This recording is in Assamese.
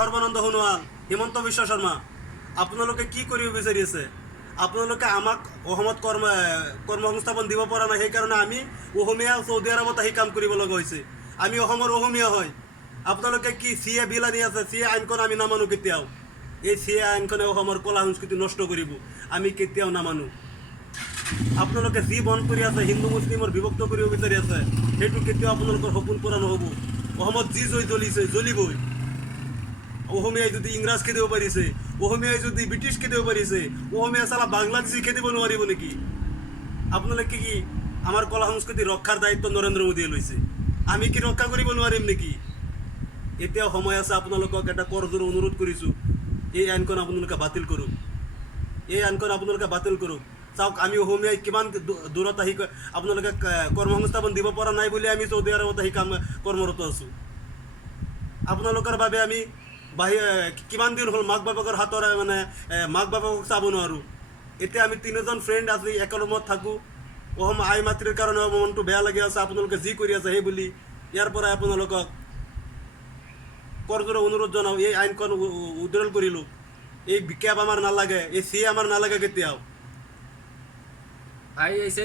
সৰ্বানন্দ সোণোৱাল, হিমন্ত বিশ্ব শৰ্মা, আপোনালোকে কি কৰিব বিচাৰি আছে? আপোনালোকে আমাক অসমত কৰ্মসংস্থাপন দিব পৰা নাই, সেইকাৰণে আমি অসমীয়া চৌদি আৰবত আহি কাম কৰিব লগা হৈছে। আমি অসমৰ অসমীয়া হয়। আপোনালোকে কি CA বিল আনি আছে? CA আইনখন আমি নামানো কেতিয়াও। এই CA আইনখনে অসমৰ কলা সংস্কৃতি নষ্ট কৰিব, আমি কেতিয়াও নামানো। আপোনালোকে যি বন্ধ কৰি আছে, হিন্দু মুছলিমৰ বিভক্ত কৰিব বিচাৰি আছে, সেইটো কেতিয়াও আপোনালোকৰ সপোন পূৰা নহ'ব। অসমত যি জ্বলিছে জ্বলিবই। অসমীয়াই যদি ইংৰাজ খেদিব পাৰিছে, অসমীয়াই যদি ব্ৰিটিছ খেদিব পাৰিছে, অসমীয়া চালা বাংলাদেশী খেদিব নোৱাৰিব নেকি? আপোনালোকে কি আমাৰ কলা সংস্কৃতি ৰক্ষাৰ দায়িত্ব নৰেন্দ্ৰ মোদীয়ে লৈছে, আমি কি ৰক্ষা কৰিব নোৱাৰিম নেকি? এতিয়াও সময় আছে। আপোনালোকক এটা কৰজোৰে অনুৰোধ কৰিছোঁ, এই আইনখন আপোনালোকে বাতিল কৰক। এই আইনখন আপোনালোকে বাতিল কৰক। চাওক, আমি অসমীয়াই কিমান দূৰত আহি আপোনালোকে কৰ্মসংস্থাপন দিব পৰা নাই বুলি আমি চৌদি আৰবত আহি কৰ্মৰত আছোঁ। আপোনালোকৰ বাবে আমি কিমান দিন হ'ল মাক বাপেকৰ হাতৰ মাক বাপেকক চাব নোৱাৰোঁ। এতিয়া আমি 3জন ফ্ৰেণ্ড আজি একে ৰুমত থাকোঁ। আই মাতৃৰ কাৰণে মনটো বেয়া লাগি আছে। আপোনালোকে যি কৰি আছে সেই বুলি ইয়াৰ পৰাই আপোনালোকক কৰজোৰে অনুৰোধ জনাওঁ, এই আইনখন উদ্ধাৰ কৰিলোঁ। এই কেব আমাৰ নালাগে, এই CA আমাৰ নালাগে কেতিয়াও।